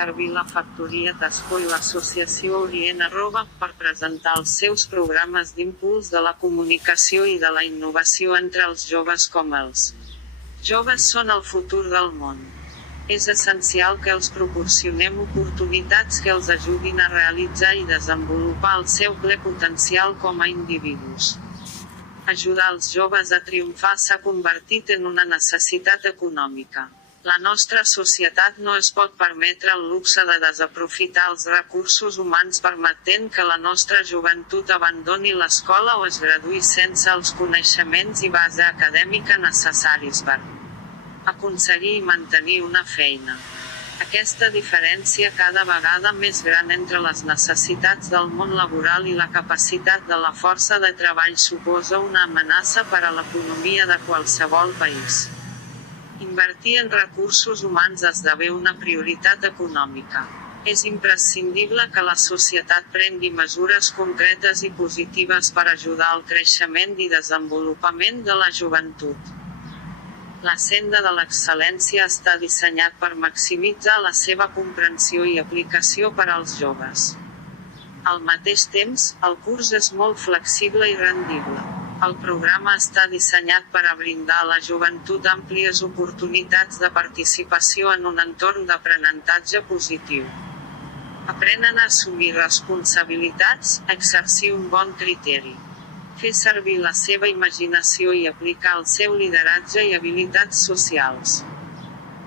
servir la factoria d'Ascó i l'associació Orient per presentar els seus programes d'impuls de la comunicació i de la innovació entre els joves com els joves són el futur del món. És essencial que els proporcionem oportunitats que els ajudin a realitzar i desenvolupar el seu ple potencial com a individus. Ajudar els joves a triomfar s'ha convertit en una necessitat econòmica. La nostra societat no es pot permetre el luxe de desaprofitar els recursos humans permetent que la nostra joventut abandoni l'escola o es graduï sense els coneixements i base acadèmica necessaris per aconseguir i mantenir una feina. Aquesta diferència cada vegada més gran entre les necessitats del món laboral i la capacitat de la força de treball suposa una amenaça per a l'economia de qualsevol país. Invertir en recursos humans esdevé una prioritat econòmica. És imprescindible que la societat prengui mesures concretes i positives per ajudar al creixement i desenvolupament de la joventut. La senda de l'excel·lència està dissenyat per maximitzar la seva comprensió i aplicació per als joves. Al mateix temps, el curs és molt flexible i rendible. El programa està dissenyat per a brindar a la joventut àmplies oportunitats de participació en un entorn d'aprenentatge positiu. Aprenen a assumir responsabilitats, exercir un bon criteri, fer servir la seva imaginació i aplicar el seu lideratge i habilitats socials.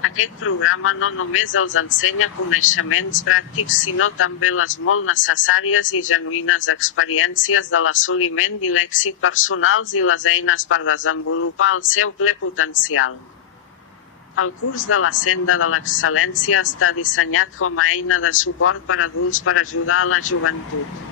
Aquest programa no només els ensenya coneixements pràctics sinó també les molt necessàries i genuïnes experiències de l'assoliment i l'èxit personals i les eines per desenvolupar el seu ple potencial. El curs de la senda de l'excel·lència està dissenyat com a eina de suport per adults per ajudar a la joventut.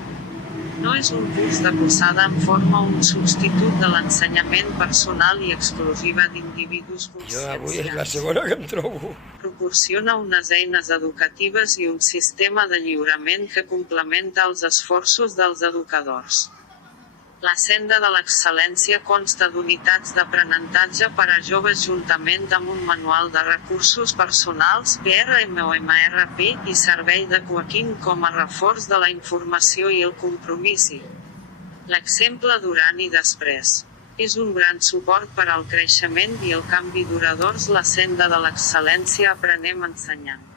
No és un curs de posada en forma o un substitut de l'ensenyament personal i exclusiva d'individus consciencials. Jo avui és la segona que em trobo. Proporciona unes eines educatives i un sistema de lliurament que complementa els esforços dels educadors. La senda de l'excel·lència consta d'unitats d'aprenentatge per a joves juntament amb un manual de recursos personals, PRM i servei de coaching com a reforç de la informació i el compromís i l'exemple durant i després. És un gran suport per al creixement i el canvi duradors. La senda de l'excel·lència aprenem ensenyant.